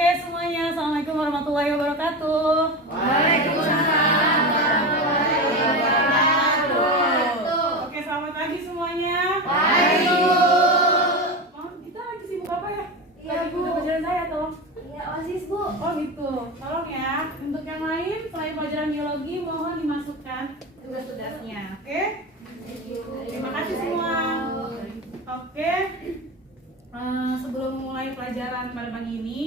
Oke semuanya, Assalamualaikum warahmatullahi wabarakatuh. Waalaikumsalam warahmatullahi wabarakatuh. Oke, selamat pagi semuanya. Pagi. Kita lagi sibuk apa ya? Iya, Lagi Bu. pelajaran saya toh. Iya, OSIS, Bu. Oh gitu. Tolong ya, untuk yang lain selain pelajaran biologi mohon dimasukkan tugas-tugasnya. Oke? Terima kasih semua. Oke. Sebelum mulai pelajaran pada pagi ini,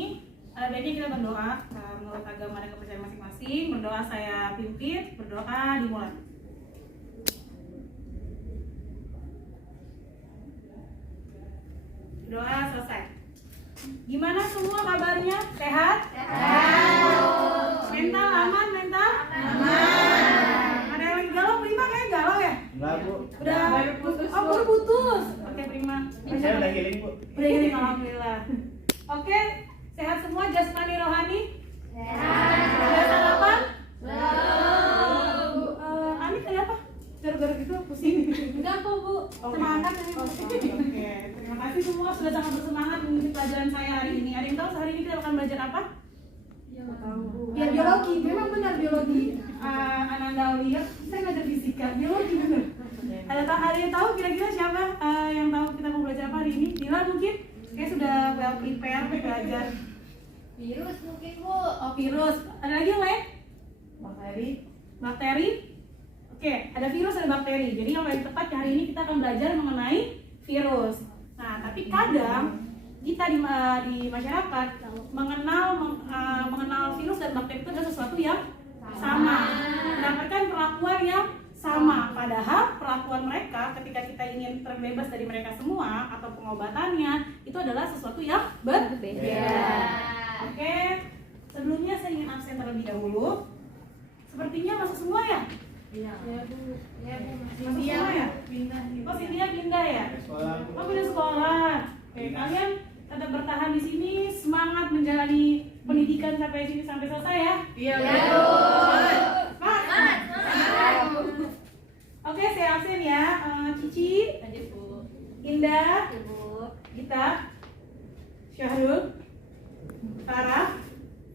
baiknya kita berdoa menurut agama dan kepercayaan masing-masing. Berdoa saya pimpin, berdoa dimulai. Doa selesai. Gimana semua kabarnya? Sehat? Sehat. Mental aman? Mental? Aman. Ada yang lagi galau? Prima kayak galau ya? Enggak, Bu. Udah Baru putus, Oh, Bu. baru putus. Oke, Prima. Saya udah healing, Bu. Udah ini alhamdulillah. Oke, sehat semua jasmani rohani? Udah sarapan? Ani kayak apa? Gara-gara gitu pusing. Enggak kok, Bu. Semangat ini. Oke, terima kasih semua sudah sangat bersemangat mengikuti pelajaran saya hari ini. Ada yang tahu hari ini kita akan belajar apa? Ya biologi, memang benar biologi. Ananda Aulia, saya ngajar fisika, biologi bener. Ada yang tahu kira-kira siapa yang tahu kita mau belajar apa hari ini? Dila mungkin? Kayak sudah well prepare belajar. Virus mungkin, Bu. Oh virus. Ada lagi yang lain? Bakteri. Bakteri? Oke, ada virus, ada bakteri. Jadi yang paling tepat hari ini kita akan belajar mengenai virus. Nah, tapi kadang kita di masyarakat mengenal virus dan bakteri itu adalah sesuatu yang sama, mendapatkan perlakuan yang sama. Padahal perlakuan mereka ketika kita ingin terbebas dari mereka semua atau pengobatannya itu adalah sesuatu yang berbeda. Oke, sebelumnya saya ingin absen terlebih dahulu. Sepertinya masuk semua ya? Iya, Bu. Iya, Bu. Masuk semua ya? Oh, Cynthia pindah ya? Sekolah. Oh, pindah sekolah. Oke, kalian tetap bertahan di sini, semangat menjalani pendidikan sampai sini sampai selesai ya? Iya, Bu. Semangat. Oke, saya absen ya. Cici, Hadir, Bu. Indah, Bu. Gita, Syahrul, Farah,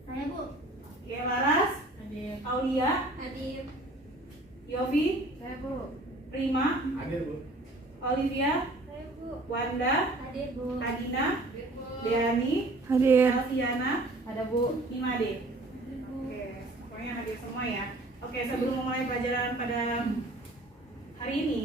Saya, Bu. Oke, Laras, Hadir. Aulia, Hadir. Yofi, Saya, Bu. Prima, Hadir, Bu. Olivia, Saya, Bu. Wanda, Hadir, Bu. Adina, Hadir, Bu. Deani, Hadir. Alfiana, Ada Bu. Imade. Oke, pokoknya hadir semua ya. Oke, sebelum memulai pelajaran pada hari ini,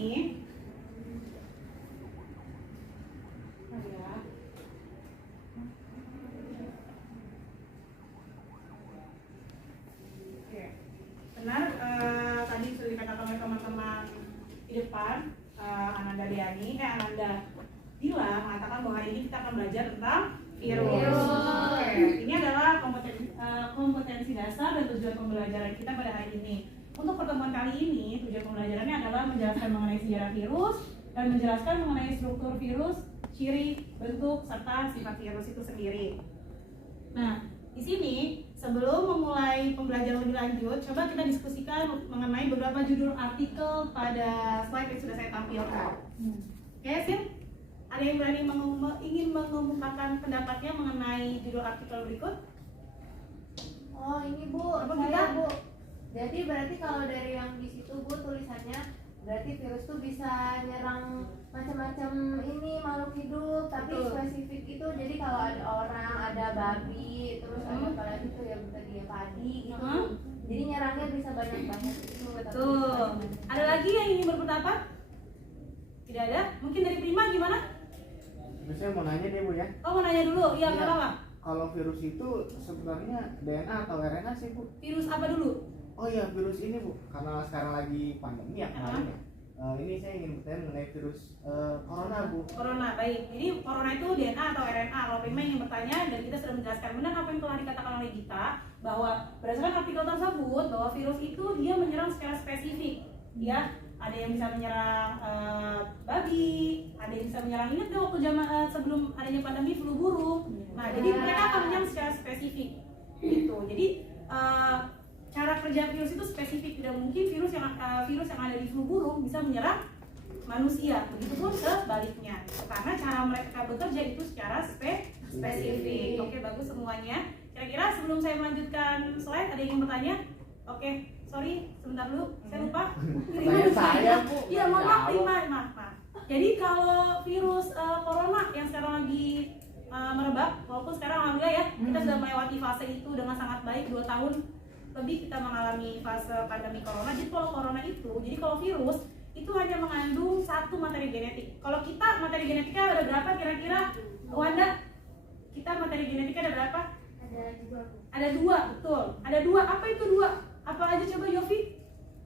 Oke, benar. Tadi sudah dikatakan oleh teman-teman di depan, Ananda Dila mengatakan bahwa hari ini kita akan belajar tentang virus. Oke, ini adalah kompetensi dasar dan tujuan pembelajaran kita pada hari ini. Untuk pertemuan kali ini, tujuan pembelajarannya adalah menjelaskan mengenai sejarah virus dan menjelaskan mengenai struktur virus, ciri, bentuk, serta sifat virus itu sendiri. Nah, di sini sebelum memulai pembelajaran lebih lanjut, coba kita diskusikan mengenai beberapa judul artikel pada slide yang sudah saya tampilkan. Oke, Sin? Ada yang berani ingin mengemukakan pendapatnya mengenai judul artikel berikut? Oh, ini, Bu. Apa Saya, kita? Bu. Jadi berarti kalau dari yang di situ, Bu, tulisannya berarti virus tuh bisa nyerang macam-macam ini makhluk hidup, tapi Betul. spesifik itu jadi kalau ada orang, ada babi, terus ada apa lagi tuh ya tadi ya padi gitu. Jadi nyerangnya bisa banyak-banyak itu. Betul. Ada lagi yang ingin berpendapat? Tidak ada? Mungkin dari Prima gimana? Terus saya mau nanya deh, Bu ya. Oh, mau nanya dulu. Iya, Iya. kenapa? Kalau virus itu sebenarnya DNA atau RNA sih, Bu? Virus apa dulu? Oh iya, virus ini, Bu. Karena sekarang lagi pandemi ya kemarin ya. Ini saya ingin bertanya mengenai virus corona, Bu. Corona, baik. Jadi corona itu DNA atau RNA. Kalau Prima ingin bertanya dan kita sudah menjelaskan benar apa yang telah dikatakan oleh Gita, bahwa berdasarkan artikel tersebut bahwa virus itu dia menyerang secara spesifik, ya. Ada yang bisa menyerang babi, ada yang bisa menyerang, ingat nggak waktu zaman sebelum adanya pandemi flu burung. Nah, jadi mereka akan menyerang secara spesifik, gitu. Jadi cara kerja virus itu spesifik, tidak mungkin virus yang ada di flu burung bisa menyerang manusia, begitupun sebaliknya, karena cara mereka bekerja itu secara spesifik. Oke, bagus semuanya. Kira-kira sebelum saya melanjutkan slide, ada yang ingin bertanya? Oke, sorry, sebentar dulu, saya lupa. Pertanyaan saya, Bu. Iya, mohon maaf, Jawab. maaf. Jadi kalau virus corona yang sekarang lagi merebak, walaupun sekarang alhamdulillah ya, kita sudah melewati fase itu dengan sangat baik, 2 tahun lebih kita mengalami fase pandemi corona. Jadi kalau corona itu, jadi kalau virus itu hanya mengandung satu materi genetik. Kalau kita materi genetiknya ada berapa kira-kira, Wanda? Kita materi genetiknya ada berapa? Ada dua, betul. Ada dua. Apa itu dua? Apa aja coba Yofi?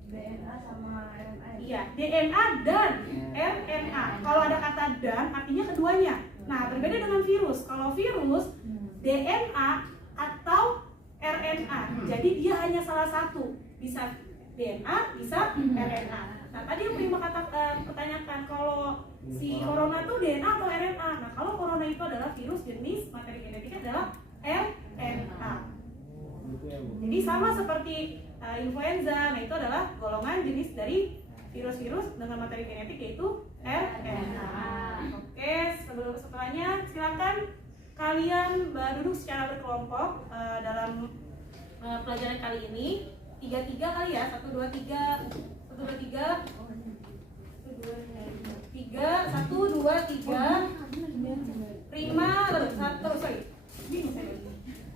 DNA sama RNA. Iya, DNA dan RNA. Kalau ada kata dan, artinya keduanya. Nah, berbeda dengan virus. Kalau virus DNA atau RNA. Jadi dia hanya salah satu. Bisa DNA, bisa RNA. Nah, tadi yang Prima pertanyakan, kalau si corona itu DNA atau RNA. Nah, kalau corona itu adalah virus, jenis materi genetiknya adalah RNA. Gitu ya, Bu. Jadi sama seperti influenza, nah itu adalah golongan jenis dari virus-virus dengan materi genetik yaitu RNA. Oke, setelahnya silakan kalian duduk secara berkelompok dalam pelajaran kali ini. 3-3 kali ya, 1, 2, 3, 1, 2, 3, 1, 2, 3. Prima, sorry. Bingung saya.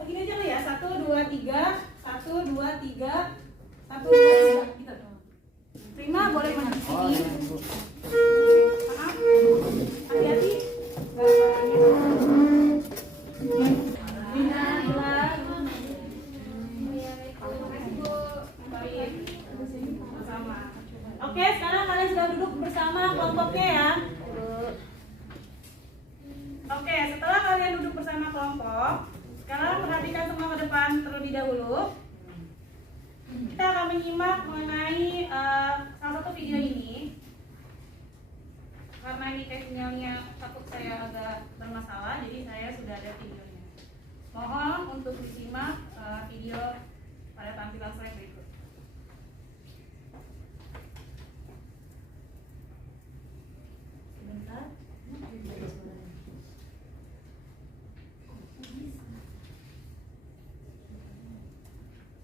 Begini aja kali ya, 1, 2, 3, 1, 2, 3, 1, 2, 3 gitu. Prima boleh maju di Oh, sini. iya, Bu. Maaf, hati-hati. Oke, sekarang kalian sudah duduk bersama kelompoknya ya. Oke, setelah kalian duduk bersama kelompok, sekarang perhatikan semua ke depan terlebih dahulu. Kita akan menyimak mengenai salah satu video ini. Karena ini kayak sinyalnya takut saya agak bermasalah, jadi saya sudah ada videonya. Mohon untuk disimak video pada tampilan slide berikut. Sebentar.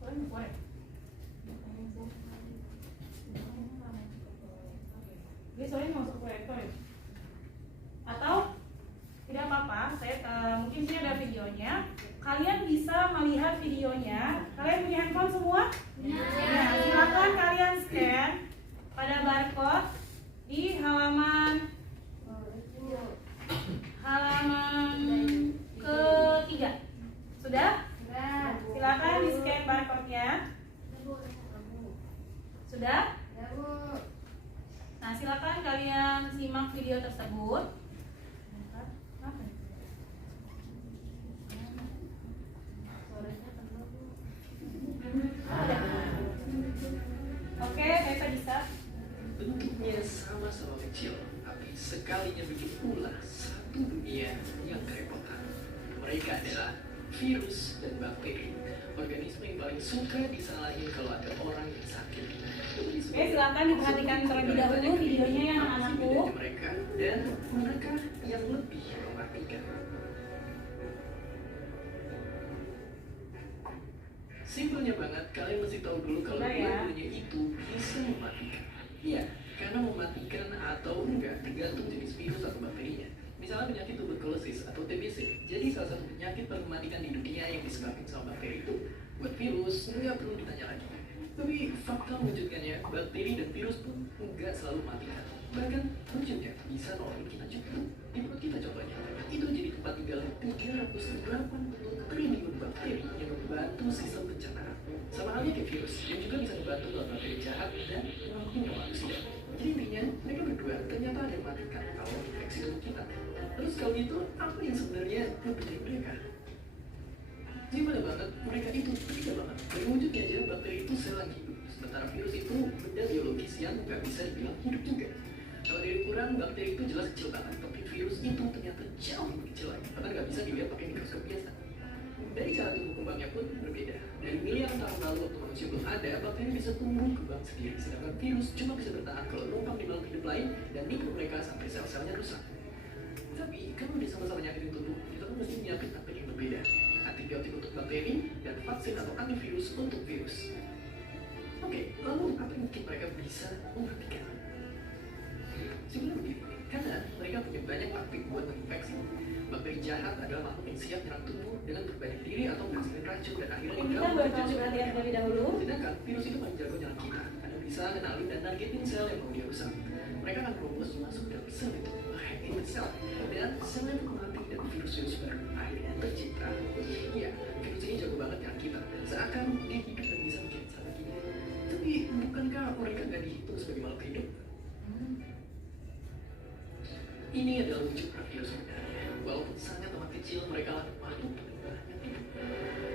Boleh. Jadi soalnya mau masuk proyektor ya? Atau tidak apa-apa, saya mungkin sini ada videonya. Kalian bisa melihat videonya. Kalian punya handphone semua? Ya, silakan kalian scan pada barcode di halaman ketiga. Sudah? Silakan di scan barcode-nya. Sudah? Nah, silakan kalian simak video tersebut. Oke, saya bisa. Bentuknya sama-sama kecil, tapi sekalinya bikin pula satu dunia yang kerepotan. Mereka adalah virus dan bakteri, organisme yang paling suka disalahin kalau ada orang yang sakit. Oke, silakan diperhatikan terlebih dahulu videonya ya anak-anakku. Mereka dan mereka yang lebih mematikan. Simpelnya banget, kalian mesti tahu dulu kalau Benar ya? dua-duanya itu bisa mematikan. Iya, karena mematikan atau enggak tergantung jenis virus atau bakterinya. Misalnya penyakit tuberkulosis atau TBC, jadi salah satu penyakit paling mematikan di dunia yang disebabkan sama bakteri itu. Buat virus, nggak perlu ditanya lagi. Tapi fakta mengejutkannya, bakteri dan virus pun nggak selalu mematikan. Bahkan lucunya bisa nolongin kita juga. Di perut kita contohnya, itu jadi tempat tinggal 380 triliun bakteri yang membantu sistem pencernaan. Sama halnya kayak virus, yang juga bisa membantu melawan bakteri jahat dan membunuh manusia. Jadi intinya, mereka berdua ternyata ada yang mematikan kalau infeksi tubuh kita. Terus kalau gitu, apa yang sebenarnya lebih dari mereka? Gimana banget, mereka itu berbeda banget. Dari wujudnya aja, bakteri itu sel yang hidup. Sementara virus itu benda biologis yang nggak bisa dibilang hidup juga. Kalau dari ukuran, bakteri itu jelas kecil banget. Tapi virus itu ternyata jauh lebih kecil lagi. Bahkan nggak bisa dilihat pakai mikroskop biasa. Dari cara tumbuh kembangnya pun berbeda. Dari miliaran tahun lalu waktu manusia belum ada, bakteri bisa tumbuh kembang sendiri. Sedangkan virus cuma bisa bertahan kalau numpang di makhluk hidup lain dan nikung mereka sampai sel-selnya rusak. Tapi kalau udah sama-sama nyakitin tubuh, kita pun mesti nyiapin apa yang berbeda. Artinya antibiotik untuk bakteri, dan vaksin atau antivirus untuk virus. Oke, lalu apa yang bikin mereka bisa mematikan? Sebenarnya begini, karena mereka punya banyak taktik buat menginfeksi. Bakteri jahat adalah makhluk yang siap menyerang tubuh dengan berbalik diri atau menghasilkan racun dan akhirnya Kita digabung boleh menjadi tahu suatu perhatian terlebih dahulu. Sedangkan virus itu paling jago nyerang kita karena bisa kenalin dan targetin sel yang mau dia rusak. Mereka akan merumus masuk ke dalam sel itu, hacking sel, dan selnya itu mati dan virus-virus baru akhirnya tercipta. Iya, virus ini jago banget nyerang kita, seakan dia hidup dan bisa bikin salah kita. Tapi bukankah mereka nggak dihitung sebagai makhluk hidup? Ini adalah wujud virus sebenarnya. Walaupun sangat amat kecil, mereka makhluk paling banyak hidup.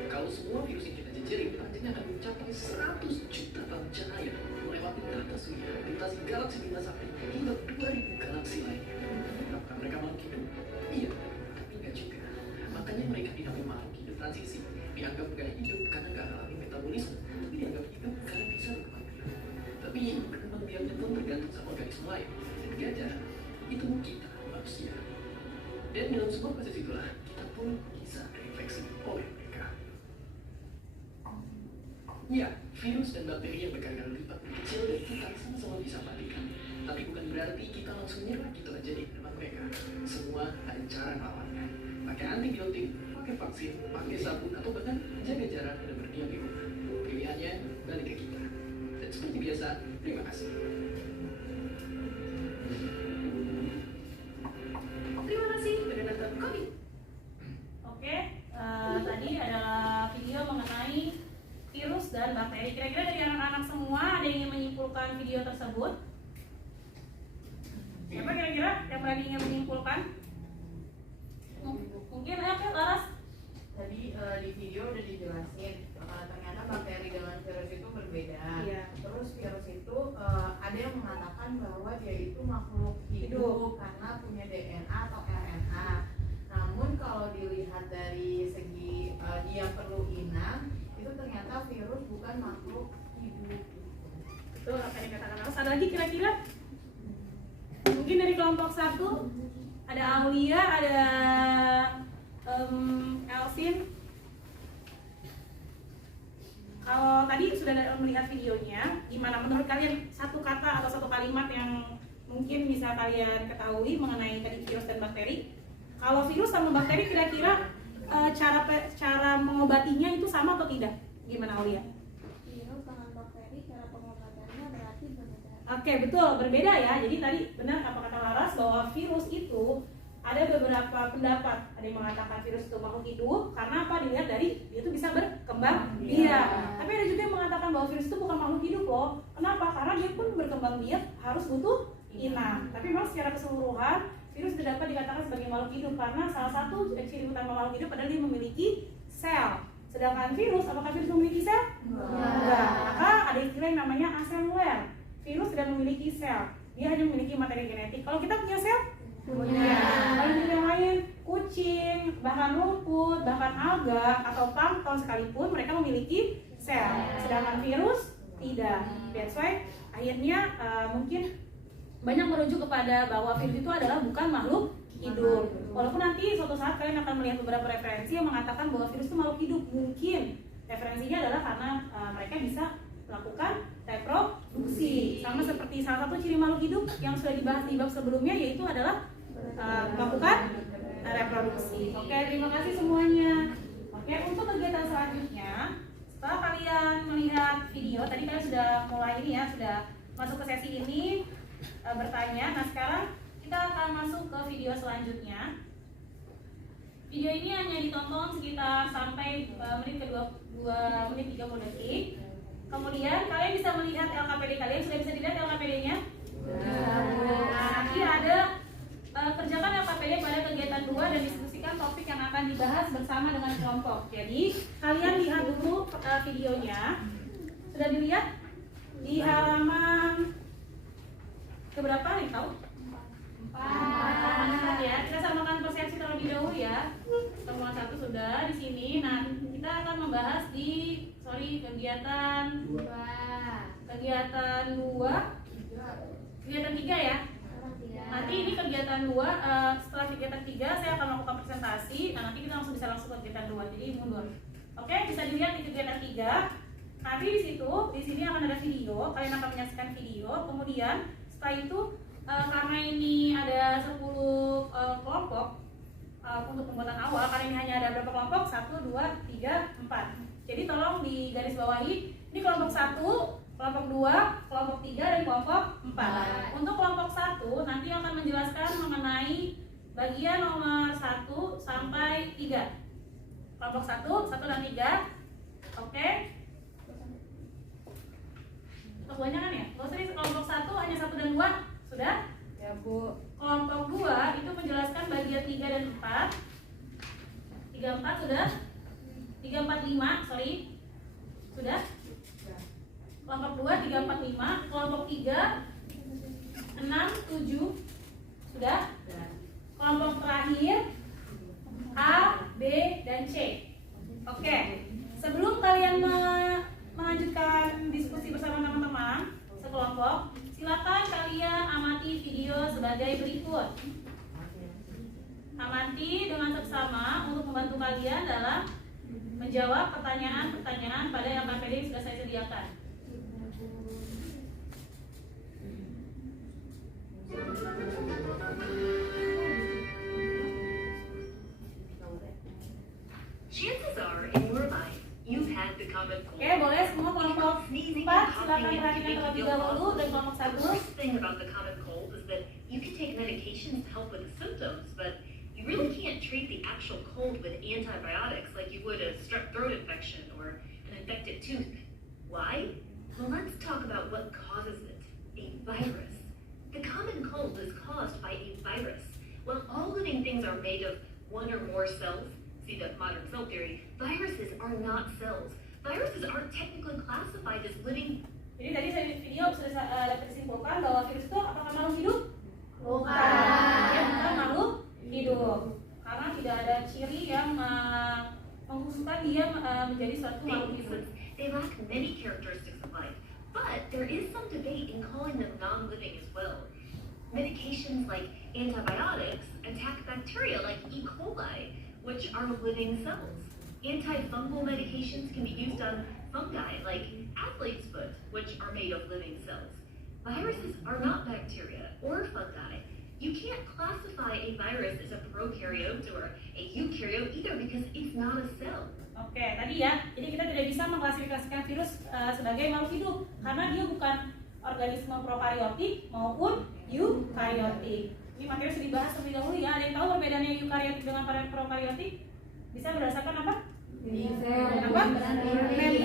Kalau semua virus yang kita jejerin, ranjanya akan mencapai 100 juta tahun cahaya, melewati tata surya, melintasi galaksi bima sakti, hingga 2000 galaksi lainnya. Apakah mereka makhluk hidup? Iya, tapi enggak juga. Makanya mereka dinamai makhluk hidup transisi. Dianggap gak hidup karena gak alami metabolisme, tapi dianggap hidup karena bisa berkembang biak. Tapi berkembang biaknya pun tergantung sama organisme lain. Dan gajah itu kita manusia. Dan dalam sebuah proses itulah kita pun bisa terinfeksi oleh mereka. Ya, virus dan bakteri yang berkali-kali lipat lebih kecil dari kita sama-sama bisa matikan. Tapi bukan berarti kita langsung nyerah gitu aja di depan mereka. Semua ada cara melawannya. Pakai antibiotik, pakai vaksin, pakai sabun, atau bahkan jaga jarak dan berdiam di rumah. Pilihannya balik ke kita. Dan seperti biasa, terima kasih. Terima kasih sudah nonton Komik. Oke, tadi adalah video mengenai virus dan bakteri. Kira-kira dari anak-anak semua ada yang ingin menyimpulkan video tersebut? Siapa kira-kira yang berani ingin menyimpulkan? Mungkin ayo Laras. Tadi di video udah dijelasin ternyata bakteri dengan virus itu berbeda. Iya. Terus virus itu ada yang mengatakan bahwa dia itu makhluk hidup karena punya DNA atau RNA. Namun kalau dilihat dari segi dia perlu inang, itu ternyata virus bukan makhluk hidup. Betul apa yang dikatakan Laras. Ada lagi kira-kira? Mungkin dari kelompok 1 ada Aulia, ada Elsin. Kalau tadi sudah melihat videonya, gimana menurut kalian satu kata atau satu kalimat yang mungkin bisa kalian ketahui mengenai tadi virus dan bakteri? Kalau virus sama bakteri kira-kira cara mengobatinya itu sama atau tidak? Gimana Aulia? Virus dengan bakteri cara pengobatannya berarti berbeda. Oke, betul, berbeda ya. Jadi tadi benar apa kata Laras bahwa virus itu ada beberapa pendapat. Ada yang mengatakan virus itu makhluk hidup karena apa? Dilihat dari dia itu bisa berkembang biak. Tapi ada juga yang mengatakan bahwa virus itu bukan makhluk hidup loh. Kenapa? Karena dia pun berkembang biak harus butuh inang. Tapi memang secara keseluruhan virus tidak dapat dikatakan sebagai makhluk hidup karena salah satu ciri utama makhluk hidup adalah dia memiliki sel. Sedangkan virus, apakah virus memiliki sel? Enggak. Maka ada istilah yang namanya aseluler. Virus tidak memiliki sel, dia hanya memiliki materi genetik. Kalau kita punya sel? Punya. Kalau yang lain, kucing, bahkan rumput, bahkan alga atau plankton sekalipun mereka memiliki sel. Sedangkan virus tidak. That's why akhirnya mungkin banyak merujuk kepada bahwa virus itu adalah bukan makhluk hidup. Walaupun nanti suatu saat kalian akan melihat beberapa referensi yang mengatakan bahwa virus itu makhluk hidup. Mungkin referensinya adalah karena mereka bisa melakukan reproduksi, sama seperti salah satu ciri makhluk hidup yang sudah dibahas di bab sebelumnya, yaitu adalah melakukan reproduksi. Oke, terima kasih semuanya. Oke, untuk kegiatan selanjutnya, setelah kalian melihat video, tadi kalian sudah mulai ini ya, sudah masuk ke sesi ini bertanya. Nah, sekarang kita akan masuk ke video selanjutnya. Video ini hanya ditonton sekitar sampai menit ke 2 menit 30 detik. Kemudian kalian bisa melihat LKPD kalian. Sudah bisa dilihat LKPD-nya? Nah, nanti ada kerjakan LKPD pada kegiatan 2 dan diskusikan topik yang akan dibahas bersama dengan kelompok. Jadi kalian lihat dulu videonya. Sudah dilihat? Di halaman keberapa nih tahu? 4 ya. Kita samakan persepsi terlebih dahulu ya. Temuan 1 sudah di sini. Nah, kita akan membahas di kegiatan 2. Kegiatan 3 ya. Nanti ini kegiatan kegiatan 2, setelah kegiatan 3 saya akan melakukan presentasi. Nah, nanti kita bisa langsung ke kegiatan 2. Jadi mundur. Oke, bisa dilihat di kegiatan 3. Nanti di sini akan ada video. Kalian akan menyaksikan video. Kemudian setelah itu karena ini ada 10 kelompok untuk pembuatan awal, kalian hanya ada berapa kelompok? 1, 2, 3, 4. Jadi tolong di garis bawahi. Ini kelompok 1, kelompok 2, kelompok 3, dan kelompok 4. Untuk kelompok 1 nanti akan menjelaskan mengenai bagian nomor 1 sampai 3. Kelompok 1 dan 3. Oke. Kebanyakan ya? Kalau sering kelompok 1 hanya 1 dan 2. Sudah? Ya Bu. Kelompok 2 itu menjelaskan bagian 3 dan 4. 3, 4 sudah? 3, 4, 5, sorry. Sudah? Kelompok 2, 3, 4, 5. Kelompok 3, 6, 7. Sudah? Kelompok terakhir A, B, dan C. Oke. Sebelum kalian melanjutkan diskusi bersama teman-teman sekelompok, silakan kalian amati video sebagai berikut. Amati dengan seksama untuk membantu kalian dalam menjawab pertanyaan-pertanyaan pada yang KPD yang sudah saya sediakan. Chances are, in your life, you've had the common cold. Oke, boleh semua kelompok 4 silakan perhatikan terlebih dahulu, dan kelompok 1. The worst thing about the common cold is that you can take medications to help with the symptoms, but you really can't treat the actual cold with antibiotics like you would a strep throat infection or an infected tooth. Why? Well, let's talk about what causes it. A virus. The common cold is caused by a virus. Well, all living things are made of one or more cells. See the modern cell theory. Viruses are not cells. Viruses aren't technically classified as living. Jadi tadi saya di video sudah dapat disimpulkan bahwa virus itu apakah makhluk hidup? Bukan. Ya, bukan makhluk hidup. Karena tidak ada ciri yang mengkhususkan dia menjadi suatu makhluk hidup. They lack many characteristics of life, but there is some debate in calling them non-living as well. Medications like antibiotics attack bacteria like E. coli, which are living cells. Antifungal medications can be used on fungi like athlete's foot, which are made of living cells. Viruses are not bacteria or fungi. You can't classify a virus as a prokaryote or a eukaryote either because it's not a cell. Oke, tadi ya. Jadi kita tidak bisa mengklasifikasikan virus sebagai makhluk hidup karena dia bukan organisme prokaryotik maupun eukaryotik. Ini materi sudah dibahas terlebih dahulu ya. Ada yang tahu perbedaannya eukaryotik dengan prokaryotik? Bisa berdasarkan apa? Apa?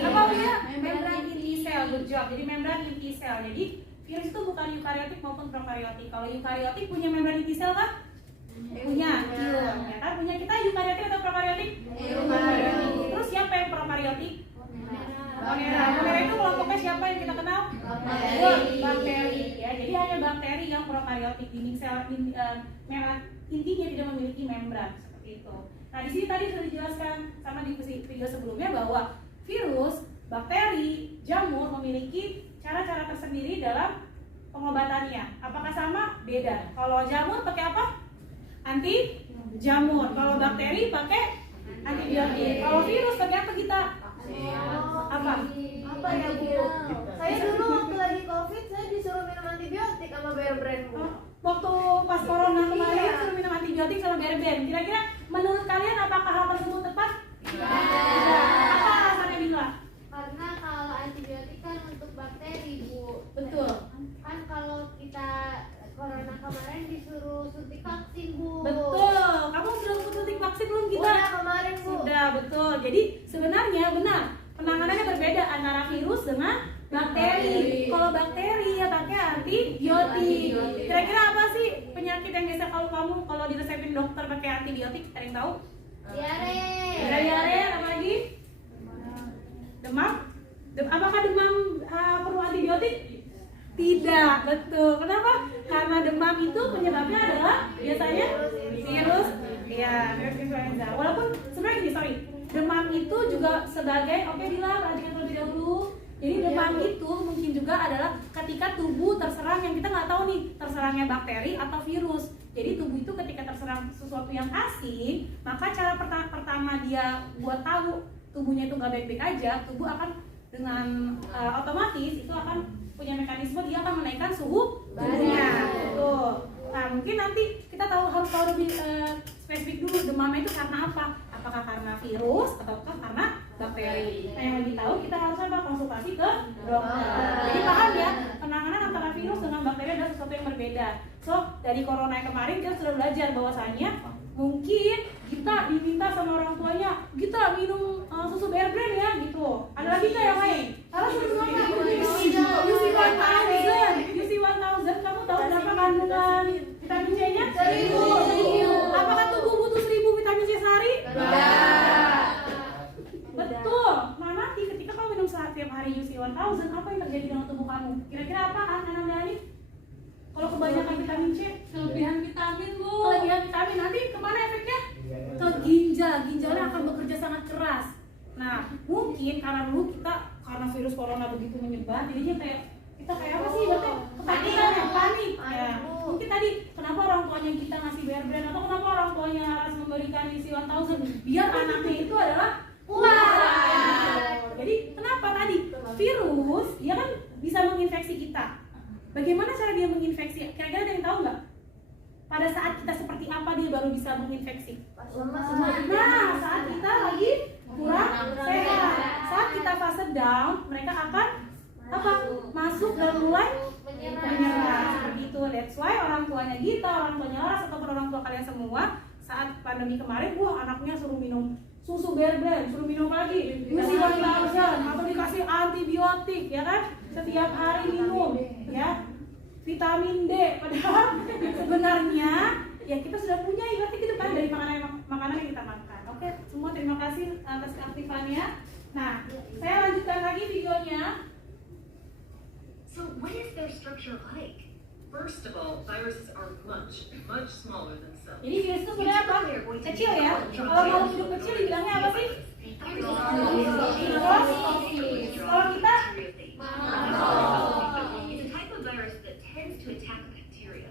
Apa ya? Membran inti sel. Good job. Jadi membran inti sel. Jadi virus itu bukan eukaryotik maupun prokaryotik. Kalau eukaryotik punya membran inti sel kan? Punya. Ya kan? Punya kita eukaryotik atau prokaryotik? Eukaryotik. Terus siapa yang prokaryotik? Monera itu kelompoknya siapa yang kita kenal? Bakteri. Ya, jadi hanya bakteri yang prokaryotik. Dinding sel intinya tidak memiliki membran seperti itu. Nah, di sini tadi sudah dijelaskan sama di video sebelumnya bahwa virus, bakteri, jamur memiliki cara-cara tersendiri dalam pengobatannya. Apakah sama? Beda. Kalau jamur pakai apa? Anti jamur. Kalau bakteri pakai antibiotik. Kalau virus pakai apa kita? Apa ya Bu? Saya dulu waktu lagi COVID saya disuruh minum antibiotik sama Bear Brand Bu. Waktu pas corona kemarin suruh minum antibiotik sama Bear Brand. Kira-kira menurut kalian apakah hal tersebut tepat? Tidak. Apa alasannya Bila? Karena kalau antibiotik kan untuk bakteri Bu. Betul. Kan kalau kita corona kemarin disuruh suntik vaksin Bu. Betul. Kamu sudah suntik vaksin belum kita? Udah kemarin Bu. Sudah, betul. Jadi sebenarnya benar. Penanganannya berbeda antara virus dengan bakteri. Kalau bakteri ya pakai antibiotik. Kira-kira apa sih penyakit yang biasa kalau diresepin dokter pakai antibiotik? Ada yang tahu? Diare. Apa lagi? Demam? Apakah demam perlu antibiotik? Tidak, betul. Kenapa? Karena demam itu penyebabnya adalah biasanya virus influenza. Walaupun sebenarnya gini, demam itu juga sebagai, Dila, perhatikan terlebih dahulu. Jadi demam itu mungkin juga adalah ketika tubuh terserang yang kita nggak tahu nih, terserangnya bakteri atau virus. Jadi tubuh itu ketika terserang sesuatu yang asing, maka cara pertama dia buat tahu tubuhnya itu nggak baik-baik aja, tubuh akan dengan otomatis itu akan punya mekanisme, dia akan menaikkan suhu tubuhnya. Tuh. Nah mungkin nanti kita harus tahu lebih spesifik dulu demamnya itu karena apa? Apakah karena virus ataukah karena bakteri? Nah yang lebih tahu kita harus konsultasi ke dokter. Jadi paham ya, penanganan antara virus dengan bakteri adalah sesuatu yang berbeda. So dari corona yang kemarin kita sudah belajar bahwasannya mungkin kita diminta sama orang tuanya, kita minum susu Bear Brand ya gitu. Ada lagi nggak yang lain? Harus UC 1000. Kamu tahu berapa kandungan vitamin C-nya? 1000. Apakah tubuh butuh 1000 vitamin C sehari? Betul. Nah nanti ketika kamu minum setiap hari UC 1000, apa yang terjadi dengan tubuh kamu? Kira-kira apa Ananda? Kalau kebanyakan vitamin C, Kelebihan vitamin, Bu. kelebihan vitamin nanti kemana efeknya? Ke ginjalnya akan bekerja sangat keras. Nah mungkin karena dulu karena virus corona begitu menyebar, jadinya kita kayak apa sih? Ketakutan ya, panik. Ya, mungkin tadi kenapa orang tuanya kita ngasih Bear Brand atau kenapa orang tuanya harus memberikan UC 1000 biar anaknya itu adalah kuat. Jadi kenapa tadi virus dia kan bisa menginfeksi kita. Bagaimana cara dia menginfeksi? Kira-kira ada yang tahu nggak? Pada saat kita seperti apa dia baru bisa menginfeksi? Nah, saat kita lagi kurang sehat, saat kita fase down, mereka akan masuk dan mulai menyerang seperti itu. That's why orang tuanya kita, orang tuanya Laras ataupun orang tua kalian semua saat pandemi kemarin, anaknya suruh minum susu Bear Brand, suruh minum lagi UC 1000 atau dikasih antibiotik ya kan, setiap hari minum ya vitamin D, padahal sebenarnya ya kita sudah punya ibaratnya gitu kan dari makanan yang kita makan. Oke, semua terima kasih atas keaktifannya. Nah, saya lanjutkan lagi videonya. So what is their structure like? First of all, viruses are much smaller than cells. Jadi virus itu sebenarnya apa? Kecil ya. Kalau makhluk hidup kecil dibilangnya apa sih? Kalau kita It's a type of virus that tends to attack bacteria.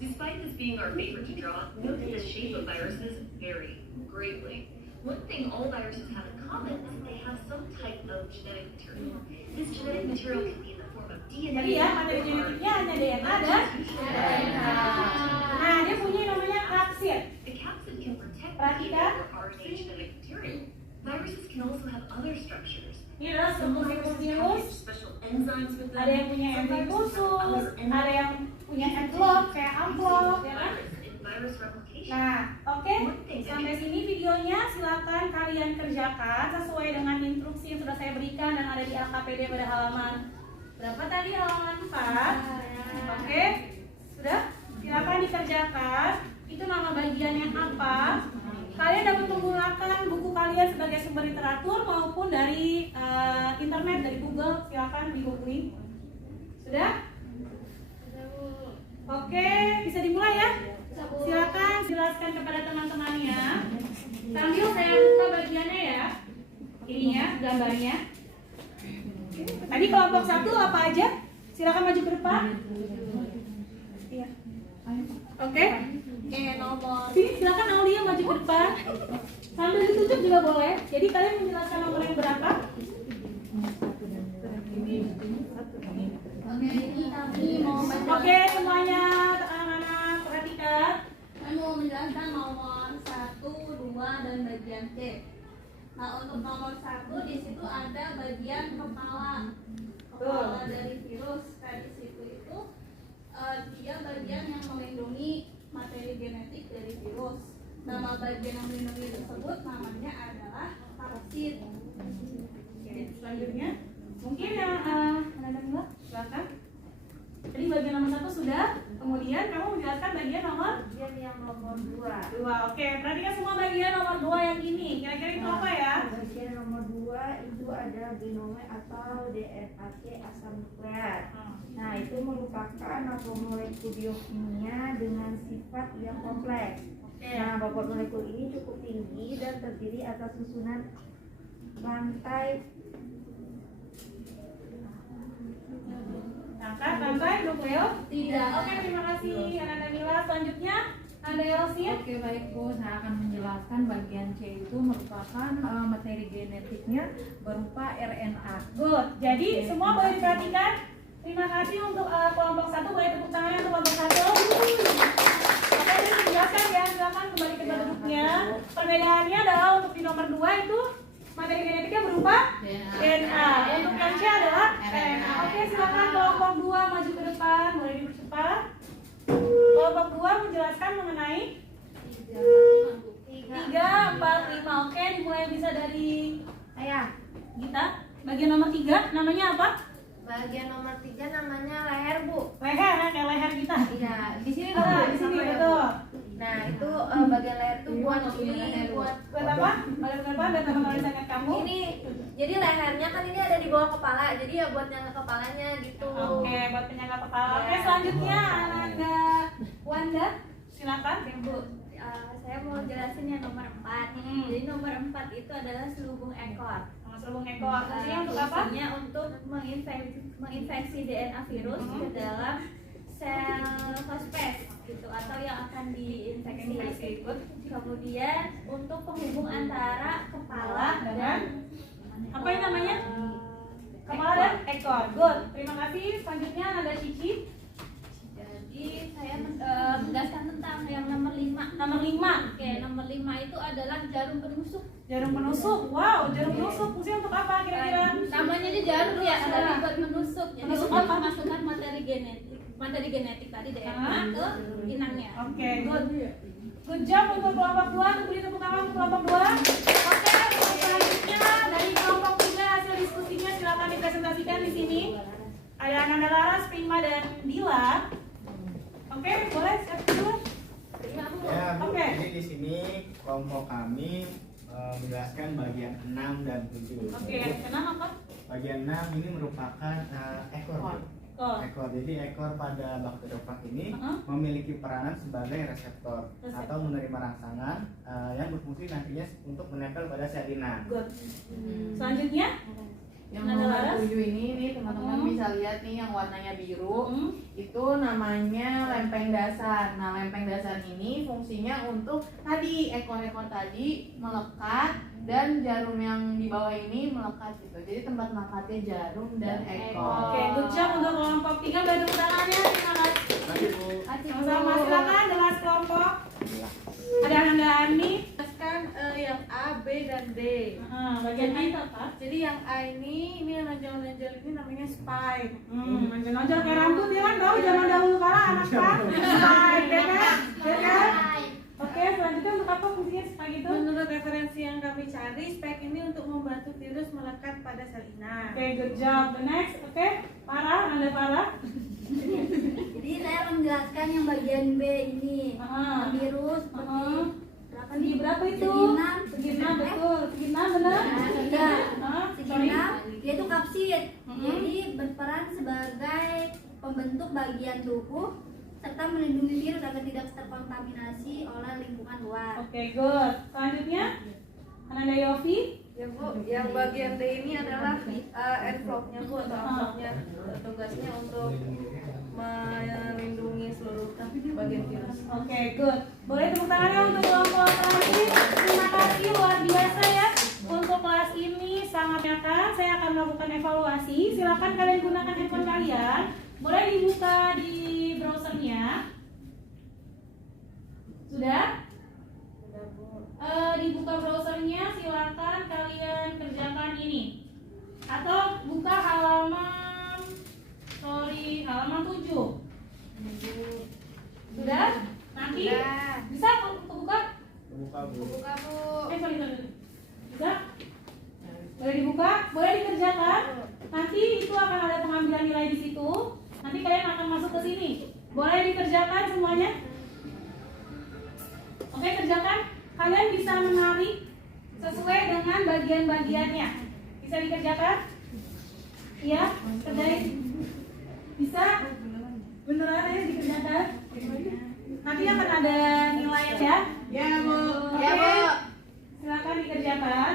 Despite this being our favorite to draw, note that the shape of viruses vary greatly. One thing all viruses have in common is that they have some type of genetic material. This genetic material can be in the form of DNA. tadi ya materi genetiknya hanya DNA dan RNA. Nah dia punya yang namanya kapsid. The capsid can protect Perhatikan. DNA or RNA genetic material. Viruses can also have other structures. Ini adalah sebuah virus. Special enzymes with them. Ada yang punya MV khusus, ada yang punya envelope kayak amplop, ya kan? Virus replication. Nah, oke, sampai sini videonya. Silakan kalian kerjakan sesuai dengan instruksi yang sudah saya berikan dan ada di LKPD pada halaman berapa tadi? Halaman 4. Oke, sudah? Silakan dikerjakan. Itu nama bagiannya apa? Kalian dapat menggunakan buku kalian sebagai sumber literatur maupun dari internet, dari Google. Silakan dihubungi. Sudah? Oke, bisa dimulai ya? Silakan jelaskan kepada teman-temannya. Sambil saya buka bagiannya ya. Ini ya gambarnya. Tadi kelompok 1 apa aja? Silakan maju ke depan. Iya. Oke. Nomor. Sini silakan Aulia maju ke depan. Sambil ditunjuk juga boleh. Jadi kalian menjelaskan nomor yang berapa? Oke, semuanya anak-anak perhatikan. Saya mau menjelaskan nomor 1, 2 dan bagian C. Nah, untuk nomor 1 di situ ada bagian kepala dari virus. Di situ itu dia bagian yang melindungi materi genetik dari virus. Nama bagian yang melindungi tersebut namanya adalah parasit. Oke, selanjutnya mungkin yang Nanda silakan. Jadi bagian nomor 1 sudah. Kemudian kamu menjelaskan bagian yang nomor 2. 2. Oke, perhatikan semua bagian nomor 2 yang ini. Kira-kira itu apa ya? Bagian nomor 2 itu ada genome atau DNA asam nukleat. Nah, itu merupakan molekul biokimia dengan sifat yang kompleks. Nah, bobot molekul ini cukup tinggi dan terdiri atas susunan rantai Rantai nukleo? Tidak. Oke, terima kasih Ananda Mila. Selanjutnya Ada Elsie? Oke baik Bu, saya akan menjelaskan bagian C itu merupakan materi genetiknya berupa RNA. Good. Jadi semua boleh diperhatikan. Terima kasih untuk kelompok 1, boleh tepuk tangannya untuk kelompok 1. Oke, saya jelaskan ya, silakan kembali ke duduknya. Perbedaannya adalah untuk di nomor 2 itu materi genetiknya berupa DNA. Untuk yang C adalah RNA. Oke, silakan kelompok 2 maju ke depan, boleh dipercepat. Kelompok 2 menjelaskan mengenai 3, 4, 5. Oke, dimulai bisa dari Saya. Gita. Bagian nomor 3 namanya apa? Bagian nomor 3 namanya leher, Bu. Leher, ya, kayak leher kita. Iya, di sini Ah, dong. di sini betul. Nah, itu bagian leher itu buat ini, buat Buat apa? Balik ke depan dan teman-teman sangat kamu. ini. Jadi lehernya kan ini ada di bawah kepala, jadi ya buat nyangka kepalanya gitu. Oke, buat penyangga kepala. Oke, Ya. selanjutnya Ananda Wanda, silakan. Oke Bu, saya mau jelasin yang nomor 4. Jadi nomor 4 itu adalah selubung ekor. Sama selubung ekor. Fungsinya untuk apa? Fungsinya untuk menginfeksi DNA virus ke dalam sel hospes gitu atau yang akan diinfeksi. Kemudian untuk penghubung antara kepala dan Apa yang namanya? Kepala dan ekor. Good. Terima kasih. Selanjutnya Ananda Cici. jadi saya menjelaskan tentang yang nomor 5. Nomor 5. Oke, nomor 5 itu adalah jarum penusuk. Jarum penusuk. Wow, jarum penusuk. Fungsinya untuk apa kira-kira? Namanya aja jarum ya, tapi buat menusuk. Jadi Menusuk untuk apa? memasukkan materi genetik tadi DNA ke inangnya. Oke, good. Good job untuk kelompok 2. Beri tepuk tangan untuk kelompok 2. Oke, untuk selanjutnya dari kelompok 3 hasil diskusinya silakan dipresentasikan di sini. Ada Ananda Laras, Prima dan Dila. Oke, boleh siap dulu. Ya, Bu. Oke. Jadi di sini kelompok kami menjelaskan bagian 6 dan 7. Oke, kenapa apa? Bagian 6 ini merupakan ekor. Bu. Oh, Ekor. Jadi ekor pada bakteriofag ini Uh-huh. memiliki peranan sebagai reseptor atau menerima rangsangan yang berfungsi nantinya untuk menempel pada sel inang. good. Selanjutnya, Yang Nada nomor Laras? 7 ini nih teman-teman Hmm. bisa lihat nih yang warnanya biru. Hmm. Itu namanya lempeng dasar. Nah, lempeng dasar ini fungsinya untuk tadi ekor-ekor tadi melekat dan jarum yang di bawah ini melekat gitu. Jadi tempat melekatnya jarum dan ekor. Oke, good job untuk kelompok 3. Beri tepuk tangannya. Terima kasih. Lanjut, Bu. Sama-sama, silakan jelas kelompok. Ada Ananda Ani. Jelaskan yang A, B, dan D. Bagian A itu apa? Jadi yang A ini yang nonjol-nonjol ini namanya spike. Nonjol kayak rambut ya kan, tahu zaman dahulu kala anak kan? Spike, ya kan? Ya kan? Oke, selanjutnya untuk apa fungsinya spike itu? Menurut referensi yang kami cari, spike ini untuk membantu virus melekat pada sel inang. Oke, good job. The next, oke, Farah, Anda Farah. Jadi saya akan menjelaskan yang bagian B ini. Ah. Yang biru seperti berapa nih? Segi berapa itu? Segi 6. Segi 6, betul. Segi 6 benar? Iya. Ah, Segi sorry. 6 dia itu kapsid. Mhm. Jadi berperan sebagai pembentuk bagian tubuh serta melindungi virus agar tidak terkontaminasi oleh lingkungan luar. Oke, good. Selanjutnya, Ananda Yofi. Ya Bu, yang bagian D ini adalah envelope-nya Bu atau amplopnya. Tugasnya untuk melindungi seluruh bagian virus. Oke, good. Boleh tepuk tangannya untuk kelompok terakhir. Terima kasih luar biasa ya. Untuk kelas ini sangat nyata. Saya akan melakukan evaluasi. Silakan kalian gunakan handphone kalian. Boleh dibuka di browsernya. Sudah? Dibuka browsernya. Silakan kalian kerjakan ini. Atau buka halaman 7. Sudah? Nanti bisa kebuka? Buka, Bu. Buka, Bu. Sorry. Bisa? Boleh dibuka? Boleh dikerjakan? Nanti itu akan ada pengambilan nilai di situ. Nanti kalian akan masuk ke sini. Boleh dikerjakan semuanya? Oke, kerjakan. Kalian bisa menarik sesuai dengan bagian-bagiannya. Bisa dikerjakan? Iya? Kerjain? Bisa? Beneran ya dikerjakan? Nanti akan ada nilainya ya? Ya, Bu. Oke. Ya, Bu. Silakan dikerjakan.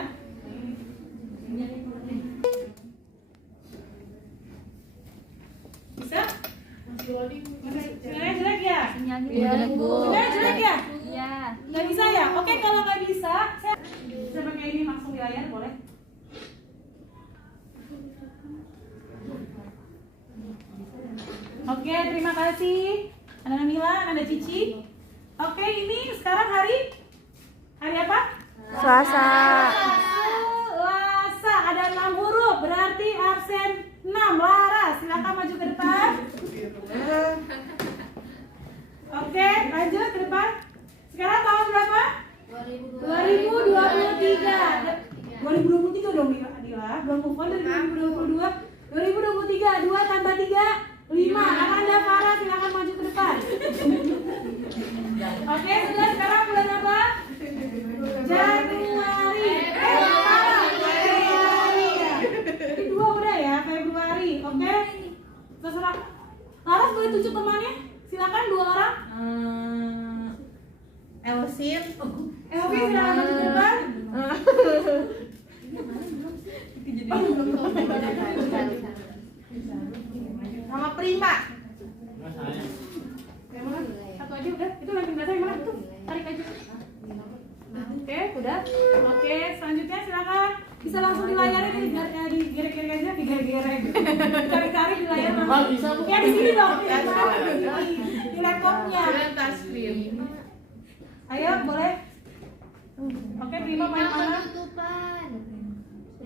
Bisa? Masih loading. Sinyalnya jelek ya? sinyalnya Sinyalnya jelek ya? Iya. Nggak bisa ya? Oke, kalau nggak bisa, saya bisa pakai ini langsung di layar, boleh? Oke, terima kasih. Ananda Mila, Ananda Cici. Oke, ini sekarang hari apa? Selasa. Selasa, ada 6 huruf, berarti absen 6. Lara, silakan maju ke depan. Oke, lanjut ke depan. Sekarang tahun berapa? 2023. 2023 dong Adila. Belum move on dari 2022. 2023, 2 tambah 3, 5. Ananda Farah, silakan maju ke depan. Oke, sudah. Sekarang bulan apa? Januari. Februari ya. Ini 2 udah ya, Februari. Oke. Terserah. Laras boleh tunjuk temannya? Silakan 2 orang. Elsin. Elvi, silakan maju ke depan. Sama Prima. Yang mana? Satu aja udah. Itu lempeng dasar yang mana? Tuh, tarik aja. Oke, udah. Oke, selanjutnya silakan. Bisa langsung di layarnya digerek-gerek aja, digerek-gerek. Cari-cari di layar langsung. Bisa, Bu. Ya di sini dong, di laptopnya. Ayo, boleh. Oke, Prima main mana?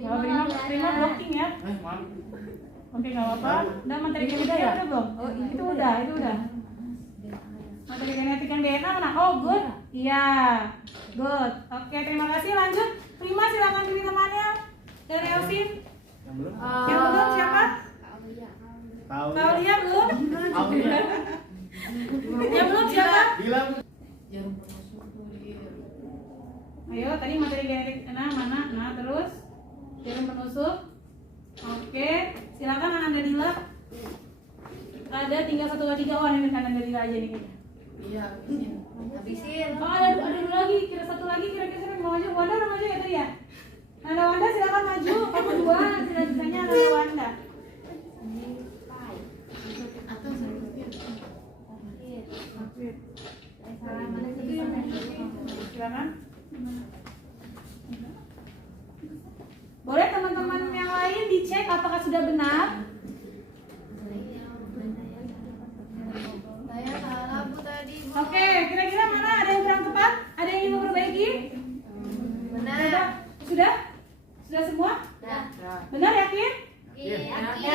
Oh, Prima blocking ya. Maaf. Oke, nggak apa-apa. Udah materi genetik udah belum? Oh, itu udah. Materi genetik yang DNA mana? Oh, good. Iya, good. Oke, terima kasih. Lanjut. Prima, silakan pilih temannya. Dan Elvin. Yang belum? Yang belum siapa? Tahu. Kaulia belum? Aulia. Yang belum siapa? Bilang. Ayo, tadi materi genetik mana? Nah, terus jarum penusuk. Oke, silakan Ananda Dila. Ada tinggal 1 2 3 orang yang Ananda Dila aja nih kayaknya. Iya, habisin. Oh, ada 2 lagi, kira 1 lagi, kira-kira siapa yang mau maju? Wanda udah maju ya tadi ya? Nanda Wanda silakan maju, kamu 2, sisanya Nanda Wanda. Silakan. Boleh teman-teman yang lain dicek apakah sudah benar? Saya salah Bu tadi. Oke, kira-kira mana ada yang kurang tepat? Ada yang ingin memperbaiki? Benar. Sudah? Sudah semua? Benar, yakin? Yakin? Benar?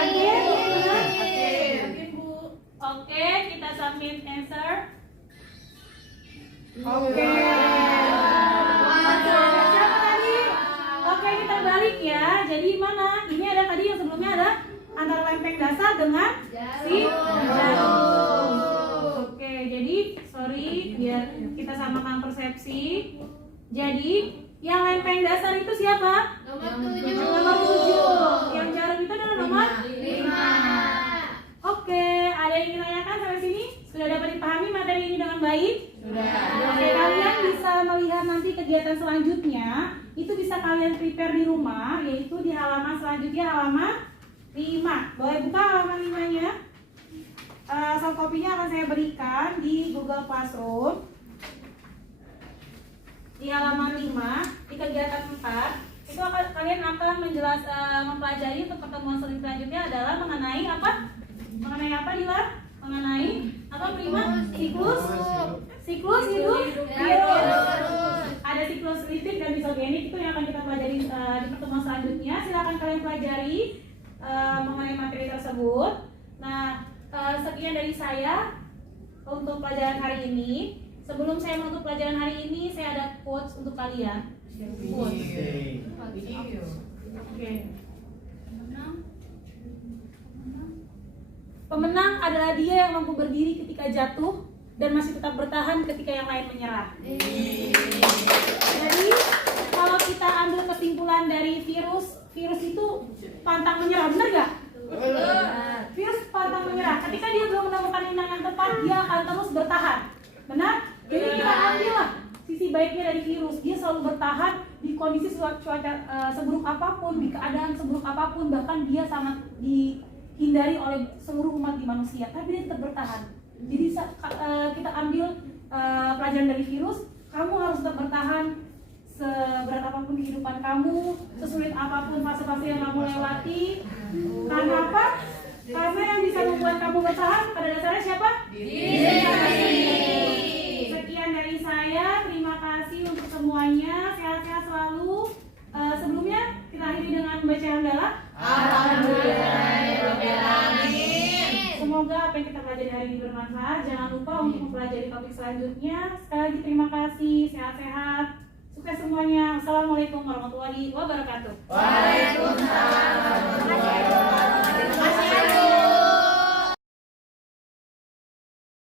Yakin Bu. Oke, kita submit answer. Oke. Siapa tadi? Oke, kita balik ya. Jadi mana? Ini ada tadi yang sebelumnya ada antara lempeng dasar dengan si jarum. Oke, jadi sorry biar kita samakan persepsi. Jadi yang lempeng dasar itu siapa? Nomor 7. Yang jarum itu adalah nomor 5. Oke, ada yang ingin tanyakan sampai sini? Sudah dapat dipahami materi ini dengan baik? Oke, kalian bisa melihat nanti kegiatan selanjutnya. Itu bisa kalian prepare di rumah, yaitu di halaman selanjutnya, halaman 5. Boleh buka halaman 5-nya? Soft copy-nya akan saya berikan di Google Classroom. Di halaman 5, di kegiatan 4, itu kalian akan mempelajari untuk pertemuan selanjutnya adalah mengenai apa? Mengenai apa, Dila? Mengenai apa, Prima? Siklus hidup virus. Ada siklus lipid dan misogenik, itu yang akan kita pelajari di pertemuan selanjutnya. Silakan kalian pelajari mengenai materi tersebut. Nah, sekian dari saya untuk pelajaran hari ini. Sebelum saya menutup pelajaran hari ini, saya ada quotes untuk kalian. Quotes. Oke. Pemenang adalah dia yang mampu berdiri ketika jatuh dan masih tetap bertahan ketika yang lain menyerah. Jadi kalau kita ambil kesimpulan dari virus itu pantang menyerah, benar gak? Virus pantang menyerah. Ketika dia belum menemukan inang yang tepat, dia akan terus bertahan. Benar? Jadi kita ambil lah sisi baiknya dari virus. Dia selalu bertahan di kondisi cuaca seburuk apapun, di keadaan seburuk apapun, bahkan dia sangat dihindari oleh seluruh umat di manusia, tapi dia tetap bertahan. Jadi kita ambil pelajaran dari virus, kamu harus tetap bertahan seberat apapun kehidupan kamu, sesulit apapun fase-fase yang kamu lewati. Karena apa? Karena yang bisa membuat kamu bertahan pada dasarnya siapa? Diri. Sekian dari saya, terima kasih untuk semuanya, sehat-sehat selalu. Sebelumnya kita akhiri dengan membaca hamdalah. Alhamdulillahirobbilalamin. Semoga apa yang kita pelajari hari ini bermanfaat. Jangan lupa untuk mempelajari topik selanjutnya. Sekali lagi terima kasih, sehat-sehat, sukses semuanya. Assalamualaikum warahmatullahi wabarakatuh. Waalaikumsalam warahmatullahi wabarakatuh.